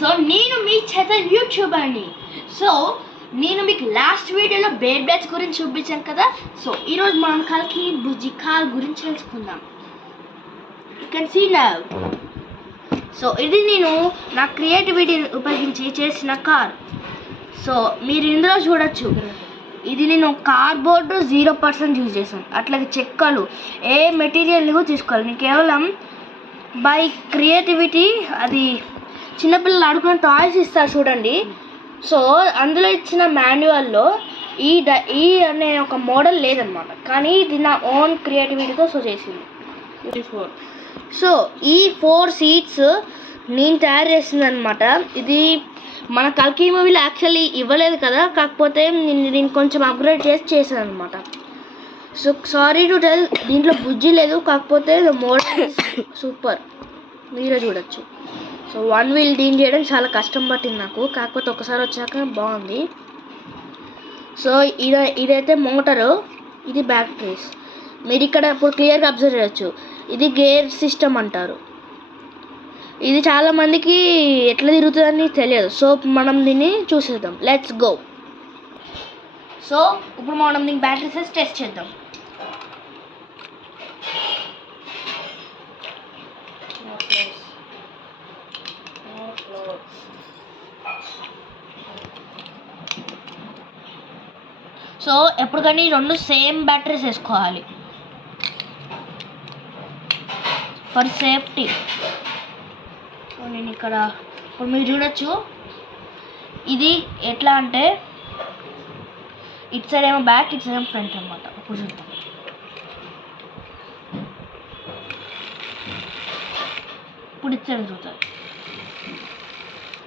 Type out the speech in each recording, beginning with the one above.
So నేను మీ Chetan యూట్యూబర్ని. So నేను మీకు లాస్ట్ వీడియోలో బేర్ బ్యాచ్ గురించి చూపించాను కదా. సో ఈరోజు మనం కల్కి బుజ్జి కార్ గురించి తెలుసుకుందాం. You can see now. So ఇది నేను నా క్రియేటివిటీ ఉపయోగించి చేసిన కార్. సో మీరు ఇందులో చూడొచ్చు, ఇది నేను కార్డ్బోర్డ్ 0% యూజ్ చేశాను. అట్లాగే చెక్కలు ఏ మెటీరియల్ తీసుకోవాలి, నేను కేవలం బై క్రియేటివిటీ. అది చిన్నపిల్లలు ఆడుకునే టాయ్స్ ఇస్తారు చూడండి. సో అందులో ఇచ్చిన మాన్యువల్లో ఈ అనే ఒక మోడల్ లేదనమాట, కానీ ఇది నా ఓన్ క్రియేటివిటీతో సో చేసింది. సో ఈ 4 సీట్స్ నేను తయారు చేసింది అనమాట. ఇది మన కల్కి మూవీలో యాక్చువల్లీ ఇవ్వలేదు కదా, కాకపోతే నేను కొంచెం అప్గ్రేడ్ చేసాను అనమాట. సో సారీ టు టెల్, దీంట్లో బుజ్జి లేదు, కాకపోతే మోడల్ సూపర్, మీరే చూడొచ్చు. సో 1 వీల్ డీన్ చేయడం చాలా కష్టం పట్టింది నాకు, కాకపోతే ఒకసారి వచ్చాక బాగుంది. సో ఇదైతే మోటరు, ఇది బ్యాక్ ప్లేస్. మీరు ఇక్కడ ఇప్పుడు క్లియర్గా అబ్జర్వ్ చేయొచ్చు, ఇది గేర్ సిస్టమ్ అంటారు. ఇది చాలామందికి ఎట్లా తిరుగుతుందని తెలియదు. సో మనం దీన్ని చూసేద్దాం, లెట్స్ గో. సో ఇప్పుడు మనం దీని బ్యాటరీస్ టెస్ట్ చేద్దాం. సో ఎప్పుడు కానీ 2 సేమ్ బ్యాటరీస్ వేసుకోవాలి ఫర్ సేఫ్టీ. సో నేను ఇక్కడ ఇప్పుడు మీరు చూడొచ్చు, ఇది ఎట్లా అంటే ఇటు సైడ్ ఏమో బ్యాక్, ఇటు సైడ్ ఏమో ఫ్రంట్ అనమాట. ఇప్పుడు చూద్దాం. ఇప్పుడు ఇటు సైడ్ చూద్దాం,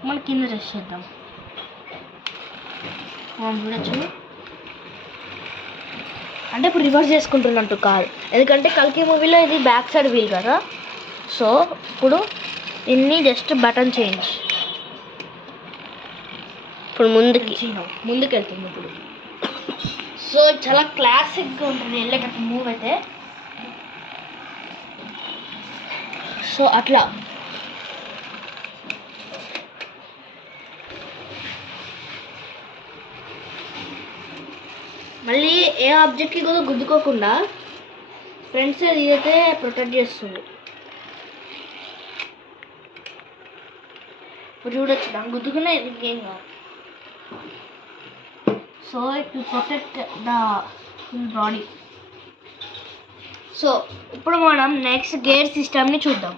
మన కింద టెస్ట్ చేద్దాం. మనం చూడొచ్చు, అంటే ఇప్పుడు రివర్స్ చేసుకుంటున్నట్టు కాదు, ఎందుకంటే కల్కి మూవీలో ఇది బ్యాక్ సైడ్ వీల్ కదా. సో ఇప్పుడు ఇన్ని జస్ట్ బటన్ చేంజ్, ఇప్పుడు ముందుకు వెళ్తుంది ఇప్పుడు. సో చాలా క్లాసిక్గా ఉంటుంది వెళ్ళేటప్పుడు మూవ్ అయితే. సో అట్లా మళ్ళీ ఏ ఆబ్జెక్ట్కి కూడా గుద్దుకోకుండా ఫ్రంట్ సైడ్ ఇదైతే ప్రొటెక్ట్ చేస్తుంది. ఇప్పుడు చూడొచ్చు, దాన్ని గుద్దుకునే ఇంకేం కాదు. So it will protect the full body. So ఇప్పుడు మనం నెక్స్ట్ గేర్ సిస్టమ్ని చూద్దాం.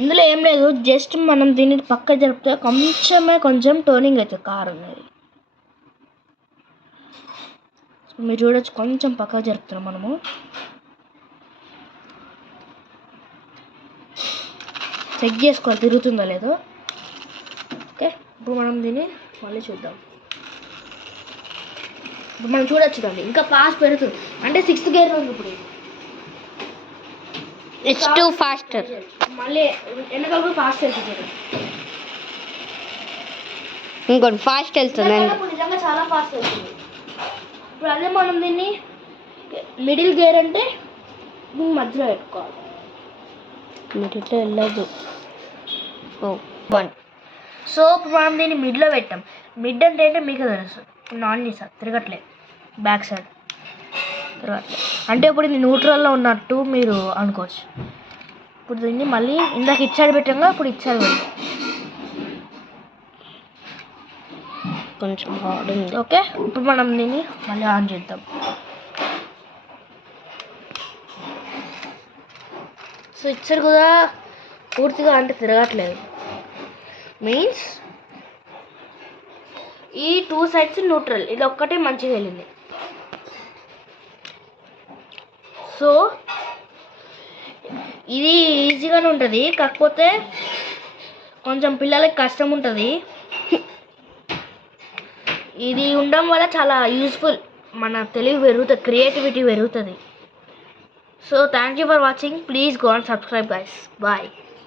ఇందులో ఏం లేదు, జస్ట్ మనం దీన్ని పక్క జరిపితే కొంచెం టర్నింగ్ అవుతుంది కార్ అనేది. మీరు చూడొచ్చు, కొంచెం పక్క జరుపుతున్నాం మనము. చెక్ చేసుకోవాలి తిరుగుతుందో లేదో. ఓకే, ఇప్పుడు మనం దీన్ని మళ్ళీ చూద్దాం. ఇప్పుడు మనం చూడొచ్చు దాన్ని ఇంకా ఫాస్ట్ పెరుగుతుంది, అంటే 6th గేర్లో ఉంది ఇప్పుడు. It's too faster. మళ్ళీ వెనకాల ఫాస్ట్ వెళ్తుంది, ఇంకోటి ఫాస్ట్ వెళ్తుంది. నిజంగా చాలా ఫాస్ట్ వెళ్తుంది. ఇప్పుడు అదే మనం దీన్ని మిడిల్ గేర్ అంటే మధ్యలో పెట్టుకోవాలి, మిడిల్లో వెళ్ళదు. సో ఇప్పుడు మనం దీన్ని మిడ్లో పెట్టాం. మిడ్ అంటే ఏంటో మీకు తెలుసు, నాన్ చేసారు తిరగట్లేదు, బ్యాక్ సైడ్ తిరగట్లేదు, అంటే ఇప్పుడు ఇది న్యూట్రల్లో ఉన్నట్టు మీరు అనుకోవచ్చు. ఇప్పుడు దీన్ని మళ్ళీ ఇందాక ఇటు సైడ్ పెట్టాం, ఇప్పుడు ఇటు సైడ్ పెట్టాం, కొంచెం హార్డ్ ఉంది. ఓకే, ఇప్పుడు మనం దీన్ని మళ్ళీ ఆన్ చేద్దాం. సో ఇటు సైడ్ కూడా పూర్తిగా అంటే తిరగట్లేదు, మీన్స్ ఈ 2 సైడ్స్ న్యూట్రల్, ఇది ఒక్కటే మంచిగా వెళ్ళింది. సో ఇది ఈజీగానే ఉంటుంది, కాకపోతే కొంచెం పిల్లలకి కష్టం ఉంటుంది. ఇది ఉండడం వల్ల చాలా యూస్ఫుల్, మన తెలివి పెరుగుతుంది, క్రియేటివిటీ పెరుగుతుంది. So thank you for watching, please go and subscribe guys, bye.